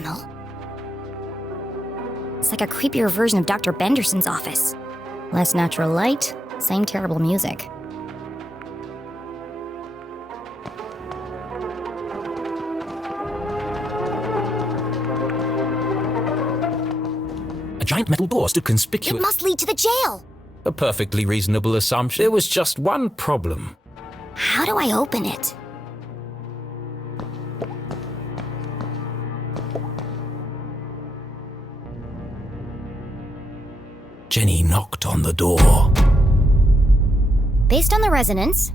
tunnel. It's like a creepier version of Dr. Benderson's office. Less natural light, same terrible music. A giant metal door stood conspicuous. It must lead to the jail! A perfectly reasonable assumption. There was just one problem. How do I open it? Jenny knocked on the door. Based on the resonance,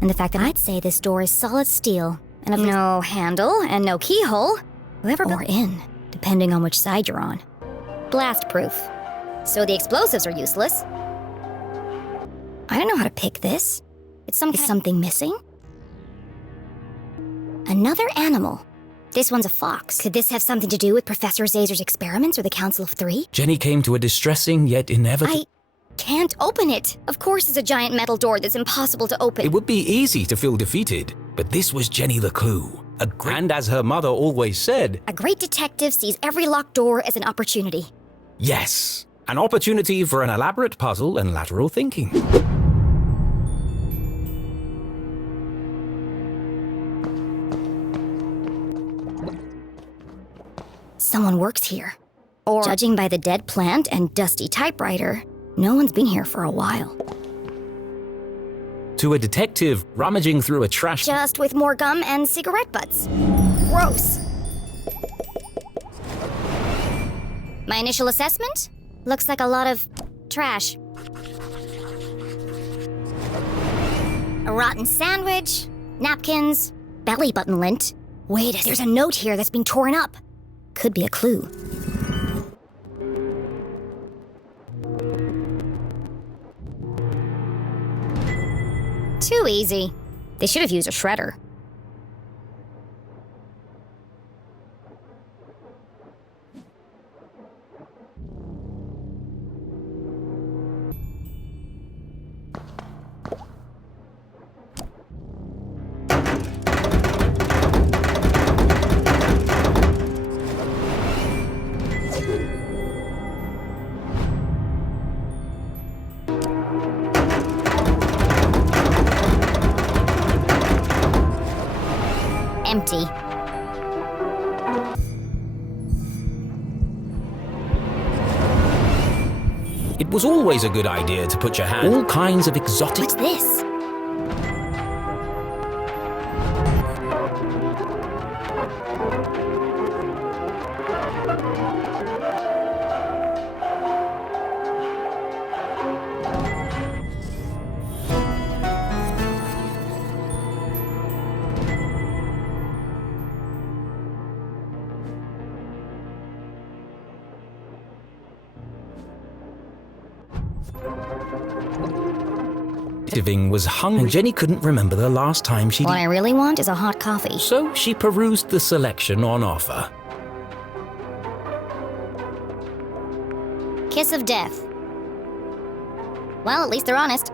and the fact that I'd say this door is solid steel, and of no handle and no keyhole, whoever or in, depending on which side you're on. Blast-proof. So the explosives are useless. I don't know how to pick this. Is something missing? Another animal. This one's a fox. Could this have something to do with Professor Zazer's experiments or the Council of Three? Jenny came to a distressing yet inevitable... I can't open it. Of course it's a giant metal door that's impossible to open. It would be easy to feel defeated, but this was Jenny the clue. And as her mother always said... A great detective sees every locked door as an opportunity. Yes, an opportunity for an elaborate puzzle and lateral thinking. Someone works here. Or, judging by the dead plant and dusty typewriter, no one's been here for a while. To a detective rummaging through a trash... Just with more gum and cigarette butts. Gross. My initial assessment? Looks like a lot of trash. A rotten sandwich, napkins, belly button lint. Wait, there's a note here that's been torn up. Could be a clue. Too easy. They should have used a shredder. Empty. It was always a good idea to put your hand... All kinds of exotic... What's this? Was hungry, and Jenny couldn't remember the last time she... What I really want is a hot coffee. So she perused the selection on offer. Kiss of death. Well, at least they're honest.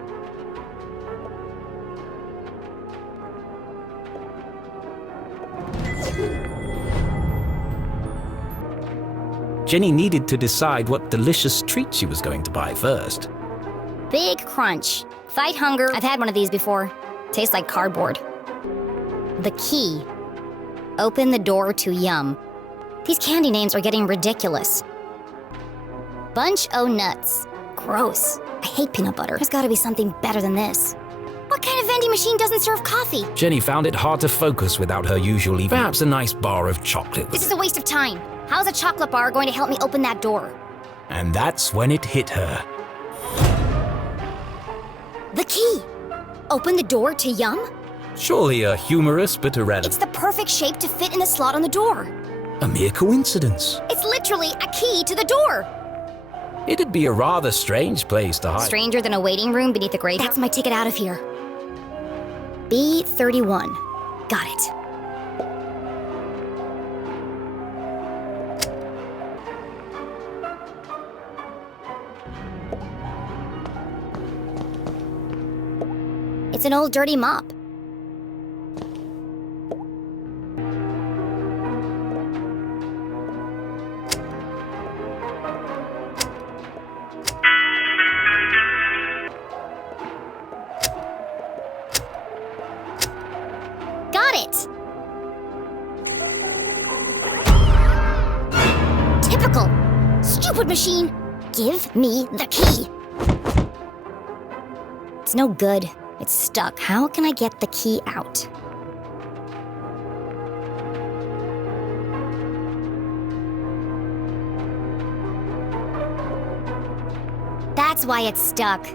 Jenny needed to decide what delicious treat she was going to buy first. Big crunch. Fight hunger. I've had one of these before. Tastes like cardboard. The key. Open the door to yum. These candy names are getting ridiculous. Bunch o' nuts. Gross. I hate peanut butter. There's gotta be something better than this. What kind of vending machine doesn't serve coffee? Jenny found it hard to focus without her usual evening. Perhaps a nice bar of chocolate. This is a waste of time. How's a chocolate bar going to help me open that door? And that's when it hit her. The key! Open the door to yum? Surely a humorous but irrelevant... It's the perfect shape to fit in the slot on the door. A mere coincidence. It's literally a key to the door. It'd be a rather strange place to hide. Stranger than a waiting room beneath a graveyard? That's my ticket out of here. B31. Got it. It's an old dirty mop. it! Typical! Stupid machine! Give me the key! It's no good. It's stuck. How can I get the key out? That's why it's stuck.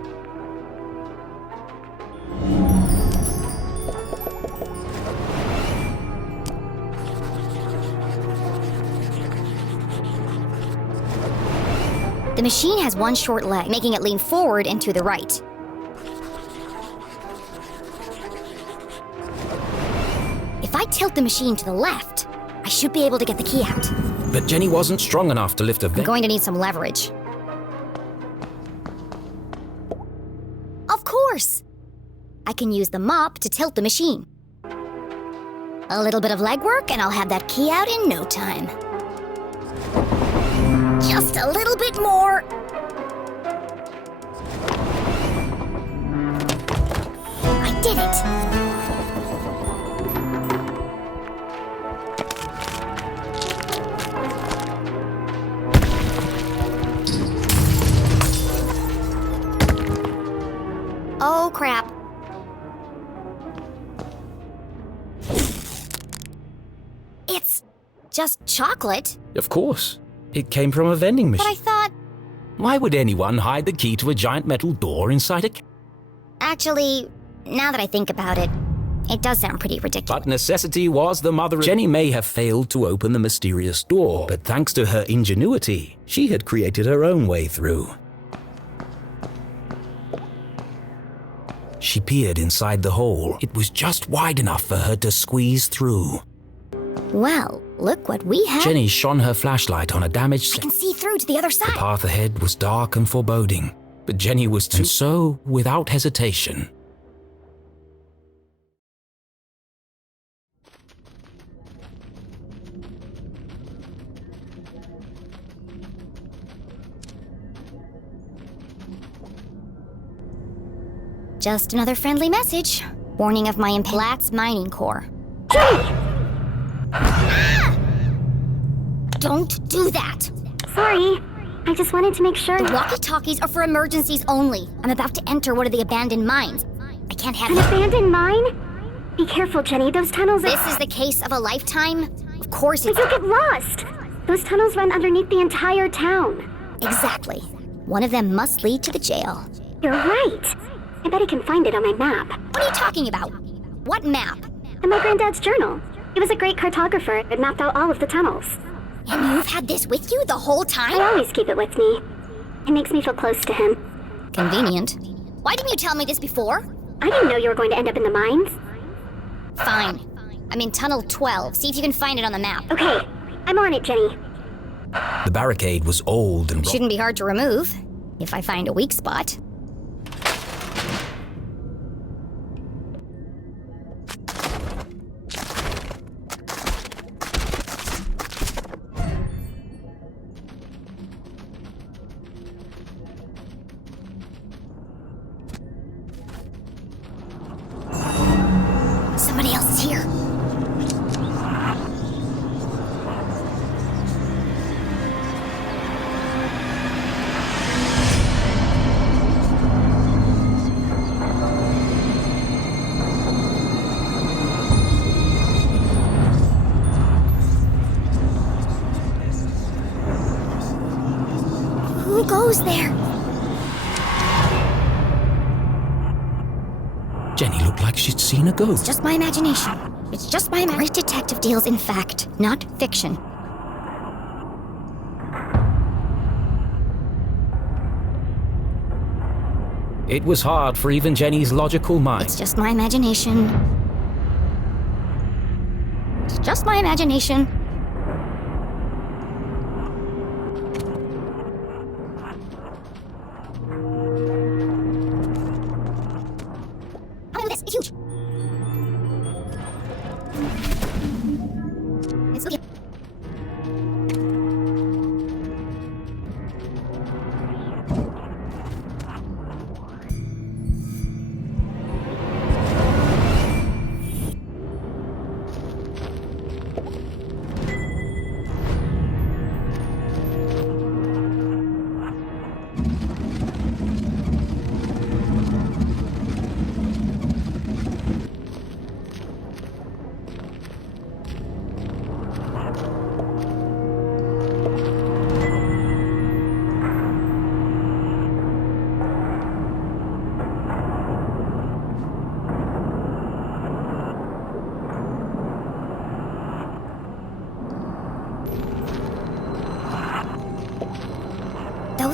The machine has one short leg, making it lean forward and to the right. If I tilt the machine to the left, I should be able to get the key out. But Jenny wasn't strong enough to lift a I'm going to need some leverage. Of course! I can use the mop to tilt the machine. A little bit of legwork and I'll have that key out in no time. Just a little bit more. I did it! Oh, crap. It's just chocolate. Of course. It came from a vending But machine. I thought... Why would anyone hide the key to a giant metal door inside a... Actually, now that I think about it, it does sound pretty ridiculous. But necessity was the mother of... Jenny may have failed to open the mysterious door, but thanks to her ingenuity, she had created her own way through. She peered inside the hole. It was just wide enough for her to squeeze through. Well, look what we have. Jenny shone her flashlight on a damaged... I can see through to the other The side. path ahead was dark and foreboding, but Jenny was too... And so, without hesitation, Just another friendly message. Warning of my Platts mining core. Ah! Don't do that! Sorry, I just wanted to make sure. The walkie-talkies are for emergencies only. I'm about to enter one of the abandoned mines. I can't have An abandoned mine? Be careful, Jenny. Those tunnels are... This is the case of a lifetime? Of course But it's... you'll get lost! Those tunnels run underneath the entire town. Exactly. One of them must lead to the jail. You're right. I bet I can find it on my map. What are you talking about? What map? In my granddad's journal. He was a great cartographer and mapped out all of the tunnels. And you've had this with you the whole I time? always keep it with me. It makes me feel close to him. Convenient. Why didn't you tell me this before? I didn't know you were going to end up in the mines. Fine. I'm in Tunnel 12. See if you can find it on the map. Okay, I'm on it, Jenny. the barricade was old and... Shouldn't be hard to remove, if I find a weak spot. Somebody else is here. Who goes there? Jenny looked like she'd seen a ghost. Just my imagination. It's just my Great detective deals in fact, not fiction. It was hard for even Jenny's logical mind. It's just my imagination. It's just my imagination. Oh, this is huge. It's okay.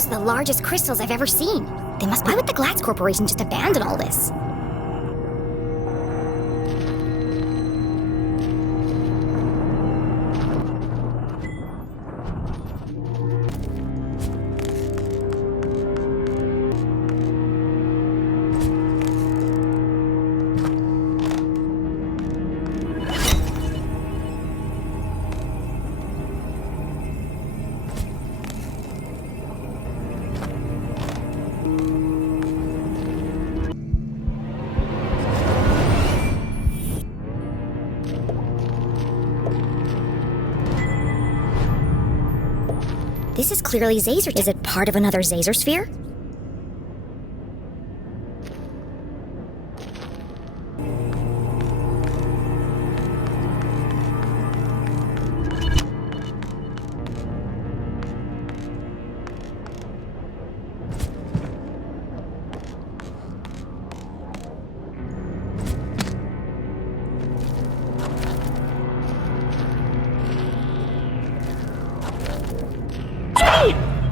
Those are the largest crystals I've ever seen. They must. Why would the Glatz Corporation just abandon all this? This is clearly Zazer. Is it part of another Zazer sphere?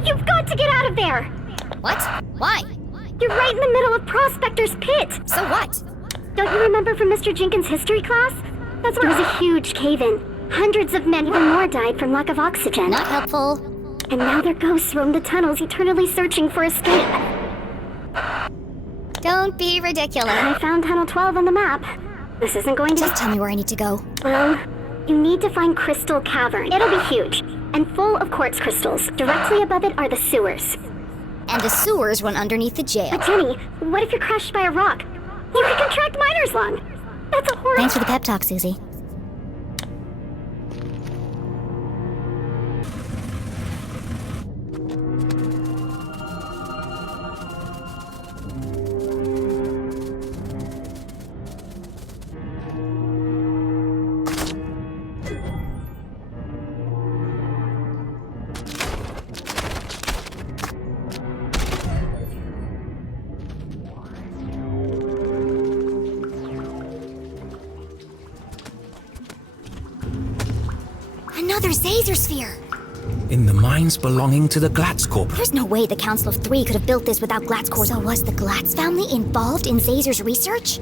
You've got to get out of there! What? Why? You're right in the middle of Prospector's Pit! So what? Don't you remember from Mr. Jenkins' history class? That's where it was a huge cave-in. Hundreds of men, even more, died from lack of oxygen. Not helpful. And now their ghosts roam the tunnels, eternally searching for escape. Don't be ridiculous. I found Tunnel 12 on the map. This isn't going to... Just tell me where I need to go. Well, you need to find Crystal Cavern. It'll be huge, and full of quartz crystals. Directly above it are the sewers. And the sewers run underneath the jail. But Jenny, what if you're crushed by a rock? You could contract miner's lung. That's a horrible... Thanks for the pep talk, Susie. Another Zazer sphere! In the mines belonging to the Glatz Corp. There's no way the Council of Three could have built this without Glatz Corp. So was the Glatz family involved in Zazer's research?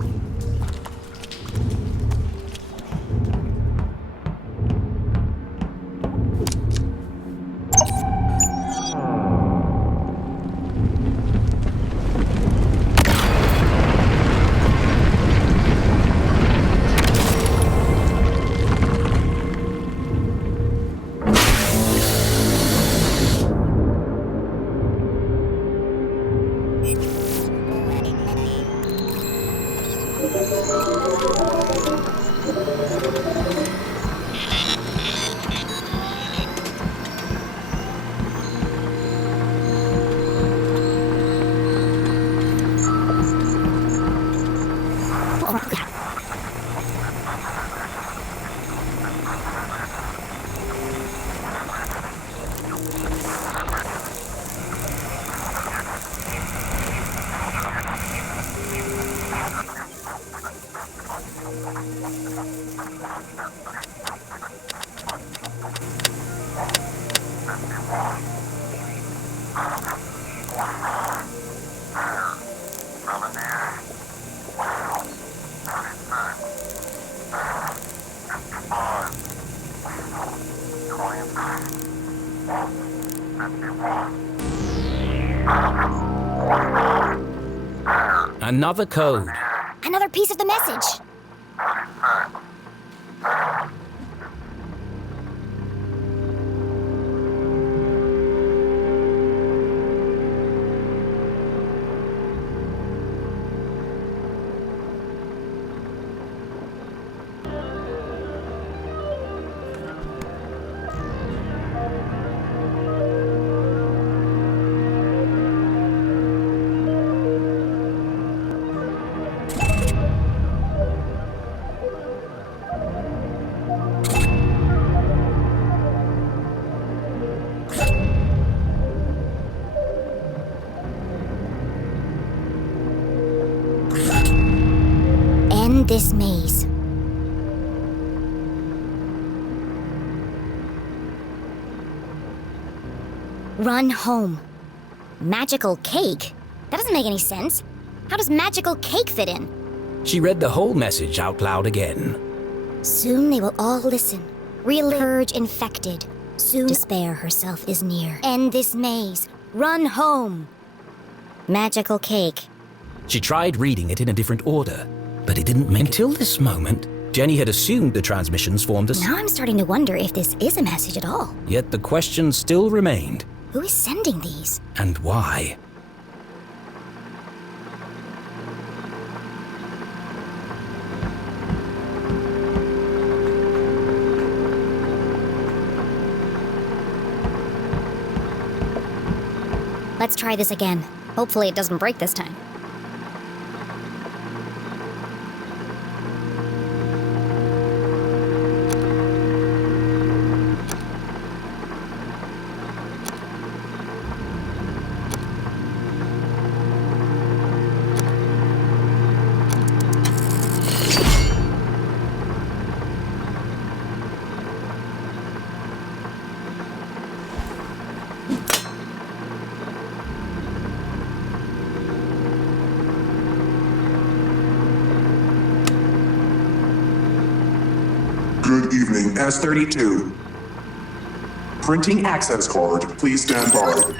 Another code. Another piece of the message! End this maze. Run home. Magical cake? That doesn't make any sense. How does magical cake fit in? She read the whole message out loud again. Soon they will all listen. Purge infected. Soon despair herself is near. End this maze. Run home. Magical cake. She tried reading it in a different order, but it didn't make Until this moment, Jenny had assumed the transmissions formed a... Now I'm starting to wonder if this is a message at all. Yet the question still remained. Who is sending these? And why? Let's try this again. Hopefully it doesn't break this time. Good evening, S32. Printing access card, please stand by.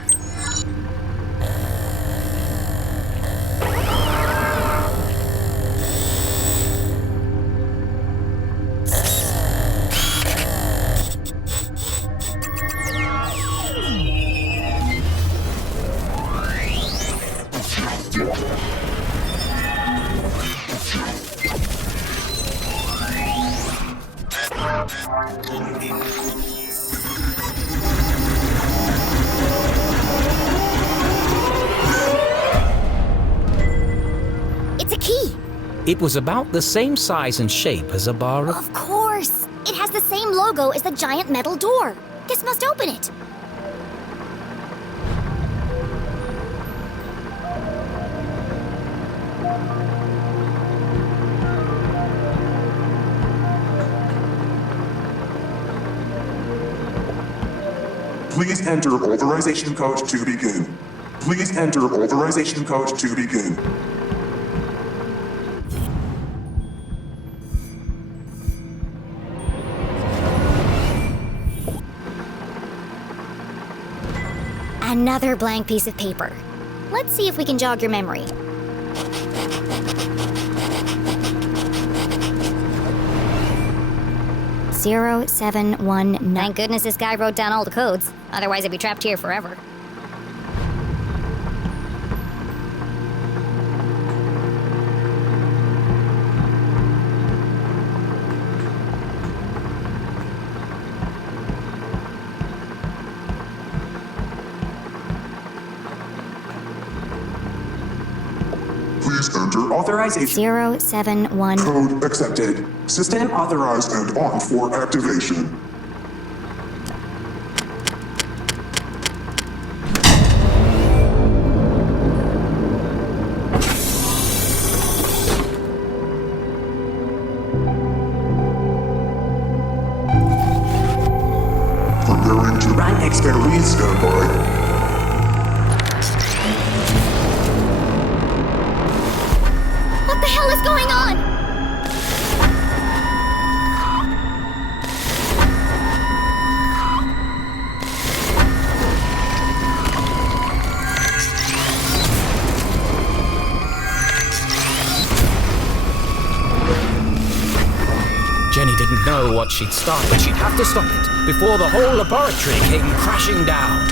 It's a key! It was about the same size and shape as a bar of... Of course! It has the same logo as the giant metal door. This must open it. Please enter authorization code to begin. Please enter authorization code to begin. Another blank piece of paper. Let's see if we can jog your memory. Zero, 7, 1, 9. Thank goodness this guy wrote down all the codes. Otherwise I'd be trapped here forever. Please enter authorization. 0, 7, 1. Code accepted. System authorized and on for activation. Preparing to run experiment. Stand by. What the hell is going on? Jenny didn't know what she'd start, but she'd have to stop it before the whole laboratory came crashing down.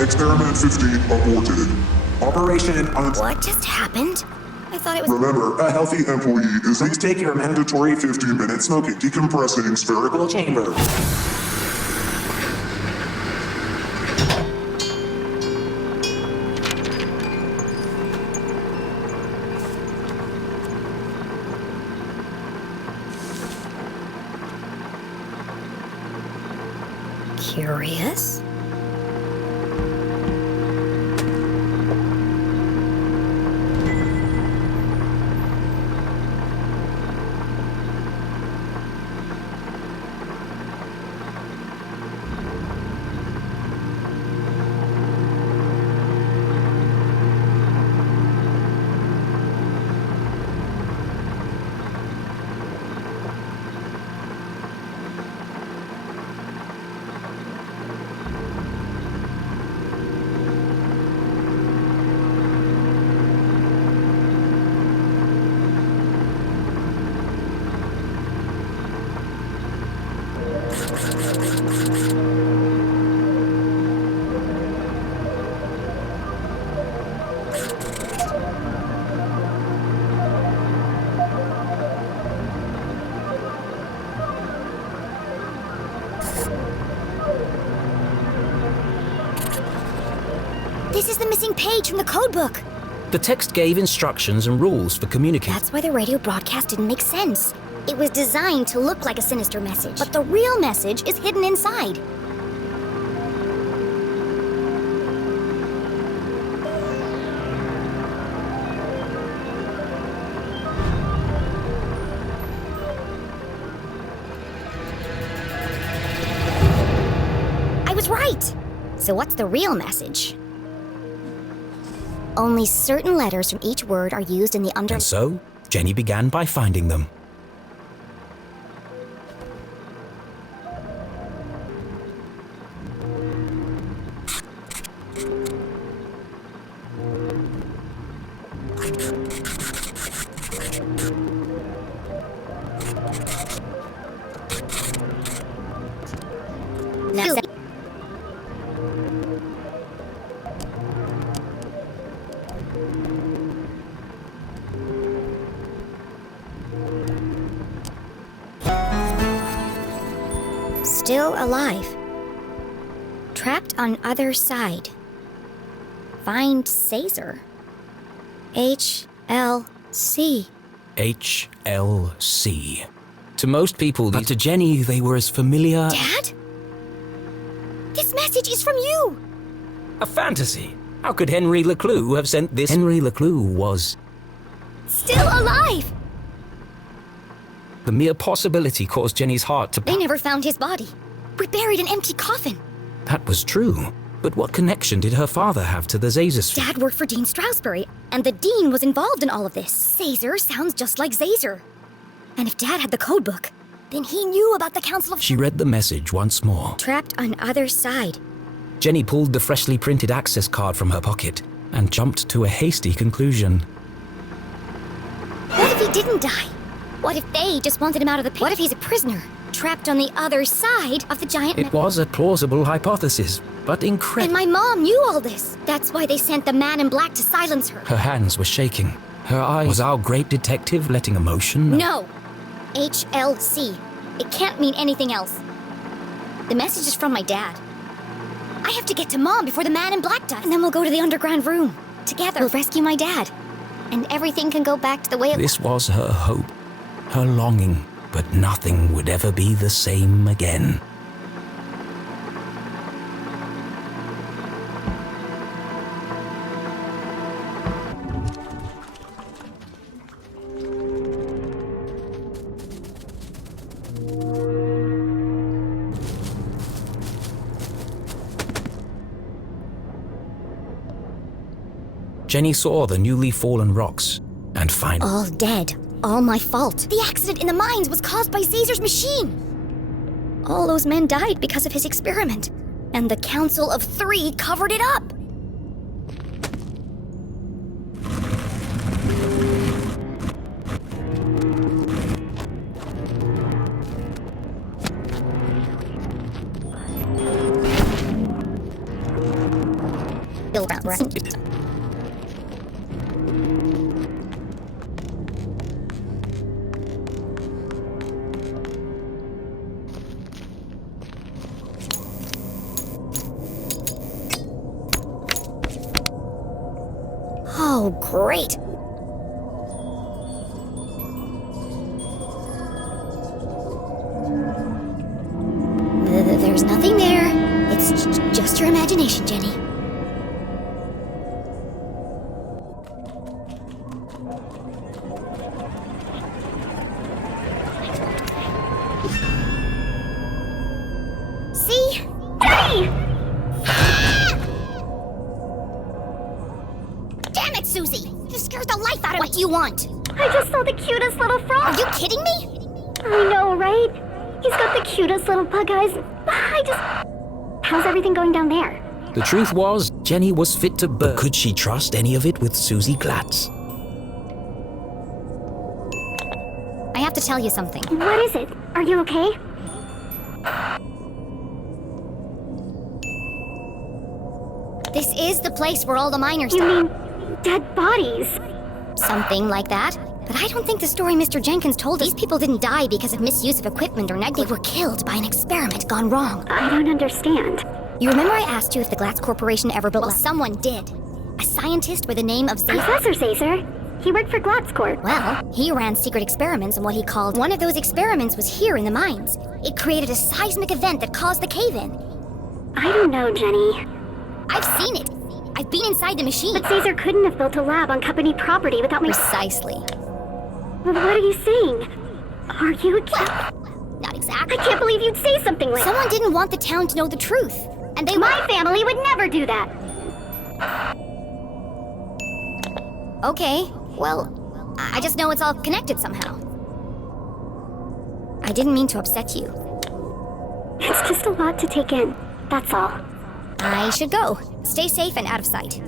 Experiment 15 aborted. Operation What just happened? I thought it was... Remember, a healthy employee is... Please take your mandatory 15-minute smoking decompressing spherical chamber. Curious? This is the missing page from the codebook. The text gave instructions and rules for communicating. That's why the radio broadcast didn't make sense. It was designed to look like a sinister message, but the real message is hidden inside. I was right! So what's the real message? Only certain letters from each word are used in the And so, Jenny began by finding them. Now, still alive. Trapped on other side. Find Caesar. HLC. HLC. To most people, but to Jenny, they were as familiar... Dad? This message is from you! A fantasy. How could Henry Leclue have sent this? Henry Leclue was... Still alive! The mere possibility caused Jenny's heart to... They never found his body. We buried an empty coffin. That was true. But what connection did her father have to the Zazer sphere? Dad worked for Dean Strasberry, and the Dean was involved in all of this. Caesar sounds just like Zazer. And if Dad had the codebook, then he knew about the Council of... She read the message once more. Trapped on other side. Jenny pulled the freshly printed access card from her pocket and jumped to a hasty conclusion. What if he didn't die? What if they just wanted him out of the pit? What if he's a prisoner, trapped on the other side of the giant... It was a plausible hypothesis, but incredible. And my mom knew all this. That's why they sent the man in black to silence her. Her hands were shaking. Her eyes... Was our great detective letting emotion... No. HLC. It can't mean anything else. The message is from my dad. I have to get to Mom before the man in black does. And then we'll go to the underground room. Together. We'll rescue my dad. And everything can go back to the way it was. This was her hope, her longing, but nothing would ever be the same again. Jenny saw the newly fallen rocks and finally... All dead. All my fault. The accident in the mines was caused by Caesar's machine. All those men died because of his experiment. And the Council of Three covered it up. Oh, great. There's nothing there. It's just your imagination, Jenny. See? Jenny! Damn it, Susie! You scared the life out of me! What do you want? I just saw the cutest little frog. Are you kidding me? I know, right? He's got the cutest little bug eyes. How's everything going down there? The truth was, Jenny was fit to burn. But could she trust any of it with Susie Glatz? I have to tell you something. What is it? Are you okay? This is the place where all the miners You die. mean dead bodies? Something like that. But I don't think the story Mr. Jenkins told us. These people didn't die because of misuse of equipment or negligence. They were killed by an experiment gone wrong. I don't understand. You remember I asked you if the Glatz Corporation ever built? Well, someone did. A scientist with the name of Zazer. Professor Zazer. He worked for GlatzCorp. Well, he ran secret experiments in what he called... One of those experiments was here in the mines. It created a seismic event that caused the cave-in. I don't know, Jenny. I've seen it. I've been inside the machine. But Zazer couldn't have built a lab on company property without my... Precisely. What are you saying? Are you... Not exactly. I can't believe you'd say something like... Someone didn't want the town to know the truth. And they... My family would never do that. Okay, well, I just know it's all connected somehow. I didn't mean to upset you. It's just a lot to take in. That's all. I should go. Stay safe and out of sight.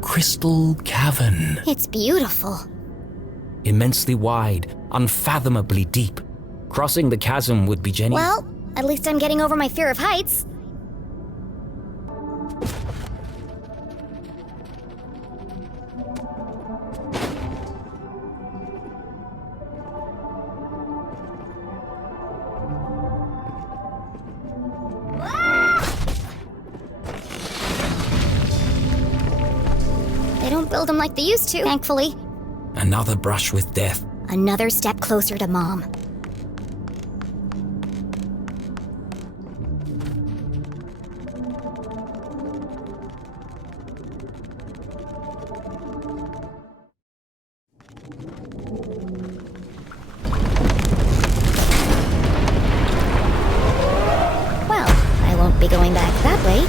Crystal Cavern. It's beautiful. Immensely wide, unfathomably deep. Crossing the chasm would be Jenny... Well, at least I'm getting over my fear of heights. They don't build them like they used to, thankfully. Another brush with death. Another step closer to Mom. Well, I won't be going back that way.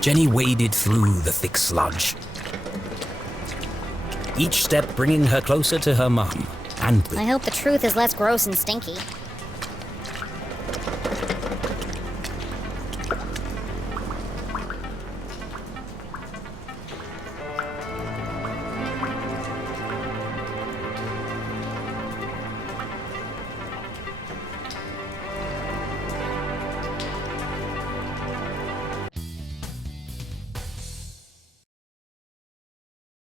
Jenny waded through the thick sludge. Each step bringing her closer to her mum and I hope the truth is less gross and stinky.